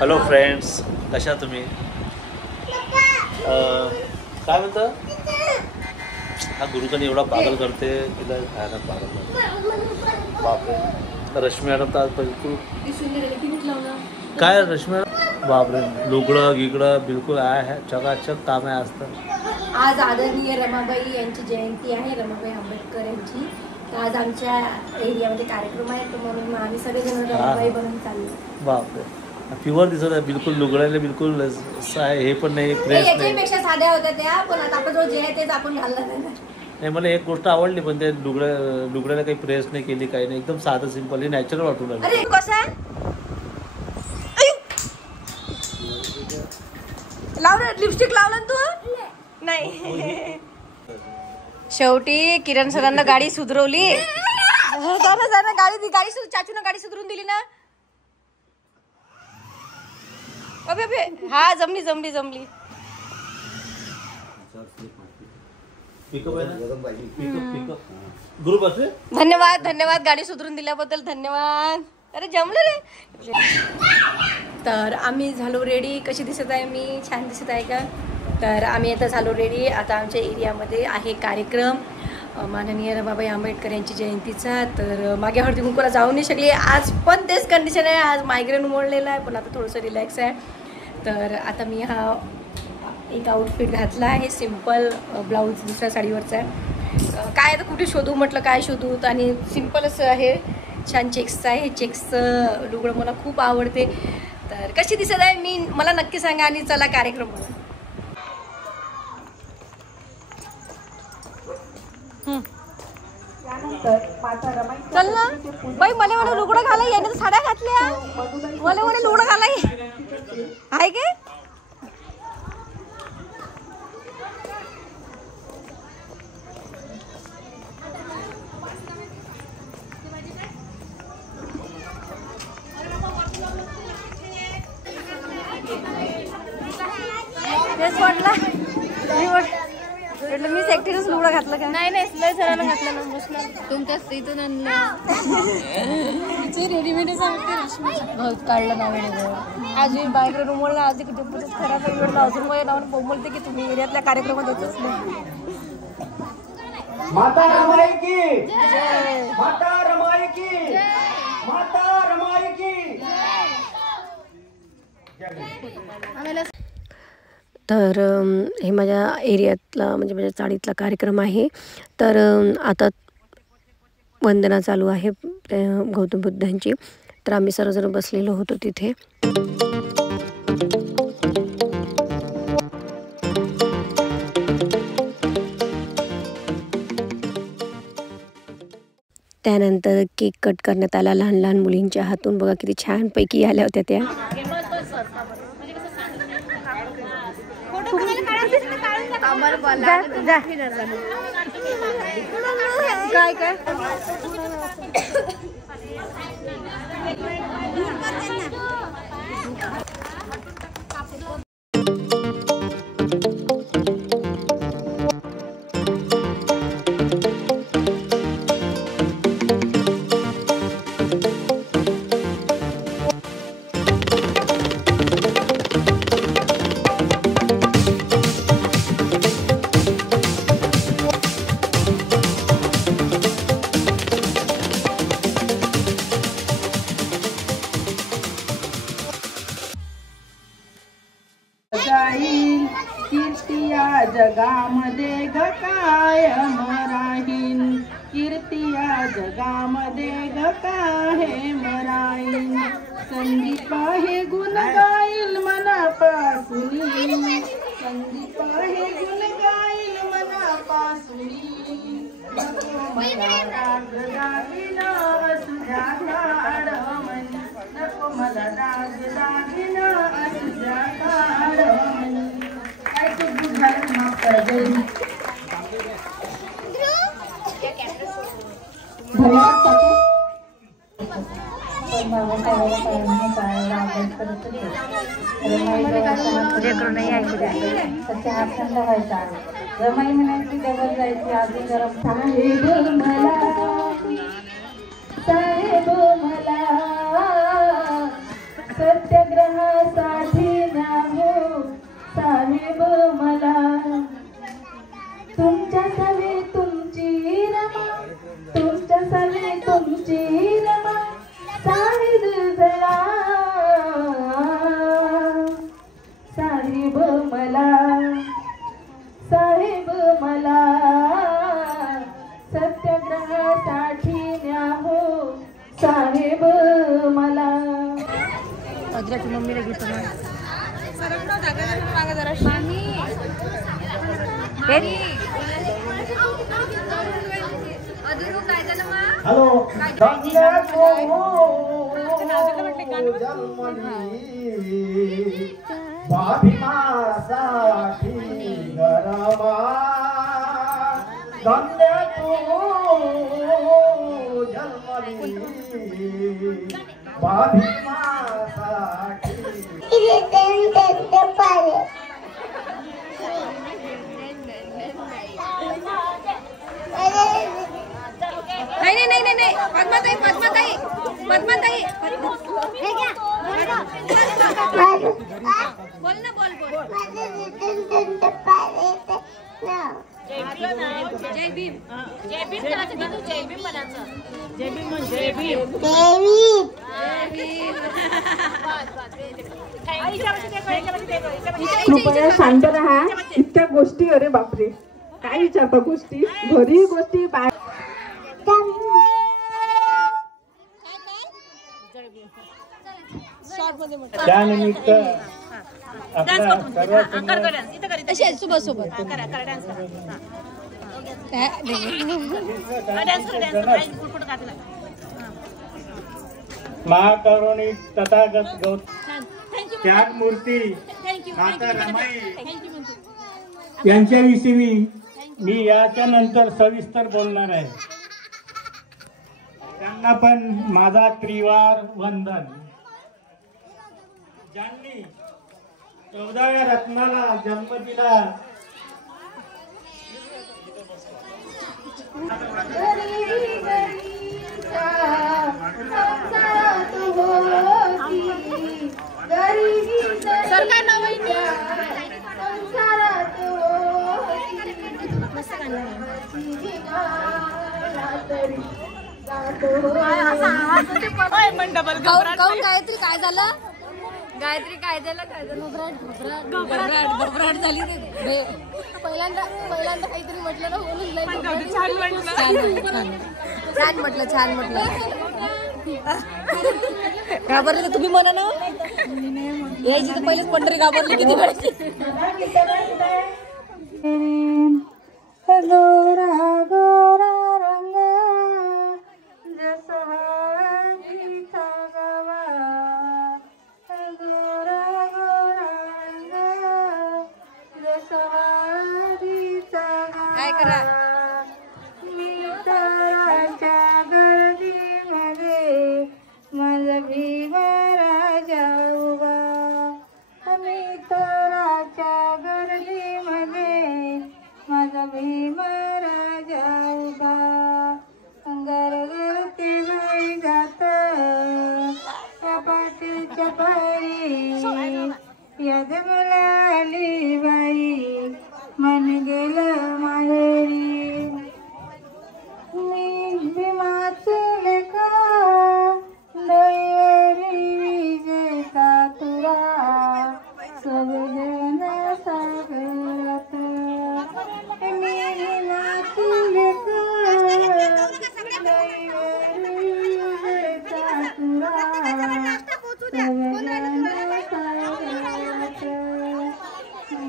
Hello friends, कशा तुम्ही? काय म्हणता? हा गुरुकनी एवढा पागल करते, तिला खायला पागल करते. बापरे, रश्मी मॅडम तर आज बिलकुल काय रश्मी बापरे, लुगडं गिगडं बिलकुल आहे, चकाचक काम आहे आज तर. आज आदरणीय रमाबाई यांची जयंती आहे, रमाबाई आंबेडकर यांची. तर आज आमच्या एरियामध्ये कार्यक्रम आहे, तर म्हणून आम्ही सगळेजण रमाबाई बनून चाललो. बापरे, प्युअर दिसत आहे, बिलकुल लुगड्याला बिलकुल असं आहे, हे पण नाही, प्रेस नाही. याच्यापेक्षा साध्या होत्या त्या, पण आता आपण जे आहे तेच आपण घाललं नाही. मला एक गोष्ट आवडली, पण ते लुगड्याला काही प्रेस नाही केली, काही नाही, एकदम साधं सिंपल, हे नॅचरल वाटून राहिलं. अरे कसं लावलं, लिपस्टिक लावलं तू? नाही. शेवटी किरण सरांना गाडी सुधरवली. गाडी चाचून गाडी सुधरून दिली ना. अबे हा, जमली. धन्यवाद गाडी सुधरून दिल्याबद्दल धन्यवाद. अरे जमलं रे. तर आम्ही झालो रेडी. कशी दिसत आहे मी? छान दिसत आहे का? तर आम्ही आता झालो रेडी. आता आमच्या एरियामध्ये आहे कार्यक्रम माननीय रमाबाई आंबेडकर यांची जयंतीचा. तर मागे हळदी कुंकूला जाऊ नाही शकली. आज पण तेच कंडिशन आहे, आज मायग्रेन मोडलेला आहे, पण आता थोडंसं रिलॅक्स आहे. तर आता मी हा एक आउटफिट घातला आहे, सिम्पल ब्लाऊज दुसऱ्या साडीवरचा आहे. काय आता कुठे शोधू म्हटलं, काय शोधू, आणि सिम्पल असं आहे, छान चेक्सचं आहे. चेक्सचं लुगडं मला खूप आवडते. तर कशी दिसत आहे मला नक्की सांगा, आणि चला कार्यक्रमाला. चल ना बाई, मला लुगडं घालाय, याने तर साड्या घातल्या, मला लुगडं घालाय आहे के. तेच वाटलं मीच एकटीच लुगडं घातलं का? नाही लय जणांना घातलं ना. मस्त तुमच्याच इथून आणलं रेडीमेड बहुत काढलं ना वेळेवर. आज मी बाहेर रूमवरला आज डिपॉझिट खराब वेळेला अजून मला लावून बोलते की तुम्ही एरियातल्या कार्यक्रमात येतच नाही. माता रमाई की जय, माता रमाई की जय, माता रमाई की जय. तर हे माझ्या एरियातला म्हणजे माझ्या चाळीतला कार्यक्रम आहे. तर आता वंदना चालू आहे गौतम बुद्धांची. तर आम्ही सर्वजण बसलेलो होतो तिथे. त्यानंतर केक कट करण्यात आला लहान लहान मुलींच्या हातून. बघा किती छानपैकी आल्या होत्या त्या. काय काय जाईल कीर्ती या जगामध्ये ग कायम राहीन. कीर्ती या जगामध्ये ग कायम राहीन. संदीप हे गुण गाईल मनापासून. संदीप हे गुण गाईल मनापासून. नको मला राग दागिना असू द्या काढमन. नको मला राग दागिना असू द्या काढमन. काय चूक झालं माफ करा. रमाई म्हणायची डबल जायची आधी गरम. साहेब मला साहेब मला सत्याग्रहासाठी न्यावो साहेब मला, तुमच्या सवे तुमची रमा, तुमच्या सवे तुमची रमा, साहेब जरा साहेब मला, साहेब मला, सत्याग्रहासाठी न्यावो साहेब मला. अद्राची मम्मीला घेतो ना. हॅलो भाभीमासाठी गरमा धन्य तू जन्मली भाभीमासाठी. नाही नाही नाही नाही पद्माताई पद्माताई पद्माताई बोल ना बोल बोल. जय भीम जय भीम म्हणायचं तू, जय भीम म्हणायचं. जय भीम म्हण, जय भीम कृपया शांत राहा. इतक्या गोष्टी, अरे बापरे काय विचारता गोष्टी, घरी गोष्टी त्यानिमित्त सोबत सोबत महाकरुणिक तथागत गौत त्यागमूर्ती माता रमाई यांच्याविषयी मी याच्या नंतर सविस्तर बोलणार आहे. त्यांना पण माझा त्रिवार वंदन. ज्यांनी 14व्या रत्नाला जन्म दिला, गायत्री काय झालं, गायत्री काय झालं, काय झालं, घबराट झाली. पहिल्यांदा काहीतरी म्हटलं ना, छान म्हटलं, छान म्हटलं. घाबरले तर तुम्ही म्हणा ना, यायची तर पहिलेच पंढरी घाबरली किती वेळची. गोरा गोरा रंग जसा गीता गावा, गोरा गोरा रंग जसा गीता काय करा, मित्राच्या गर्दीमध्ये माझा भीमा राजा उभा, मित्राच्या गर्दीमध्ये माझा भीमा राजा उभा, गरगरते गाई जात चपातीच्या पायरी, याद मला आली बाई मन गेलं माहेरी. मी भीमाचे लेका दैवरी विजेता तुरा, सगळं सागरात मी भीमाचे लेका दैवरी विजेता तुरा, सगळं सागरात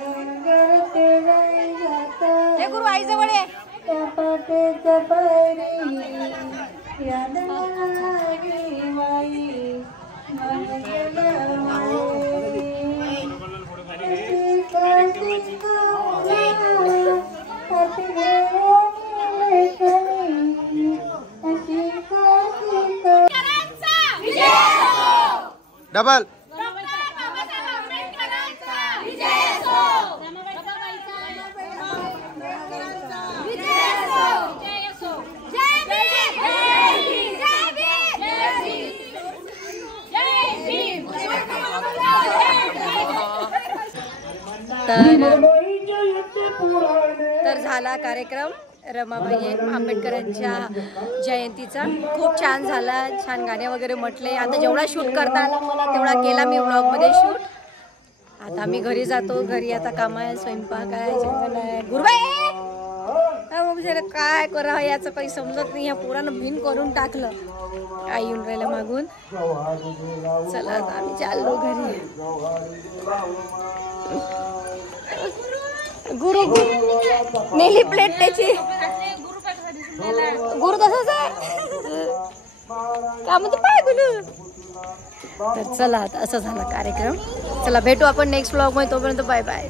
गरगरते गाई जात गुरु आई जवळ आहे. चपातीच्या पायरी याद आली बाई मन गेलं माहेरी. डबल तर झाला कार्यक्रम रमाबाई आंबेडकरांच्या जयंतीचा. खूप छान झाला, छान गाणे वगैरे म्हटले. आता जेवढा शूट करता आला मला तेवढा केला मी व्लॉगमध्ये शूट. आता आम्ही घरी जातो. घरी आता काम आहे, स्वयंपाक आहे, जेवण आहे. गुरुबाई काय करा याचं काही समजत नाही. या पोरानं भिन करून टाकलं. काय येऊन राहिलं मागून. चला आता आम्ही चाललो घरी. गुरु नेली प्लेट त्याची. गुरु तसंच आहे का म्हणते पाय गुरु. तर चला आता असं झाला कार्यक्रम. चला भेटू आपण नेक्स्ट व्लॉग मध्ये. तोपर्यंत बाय बाय.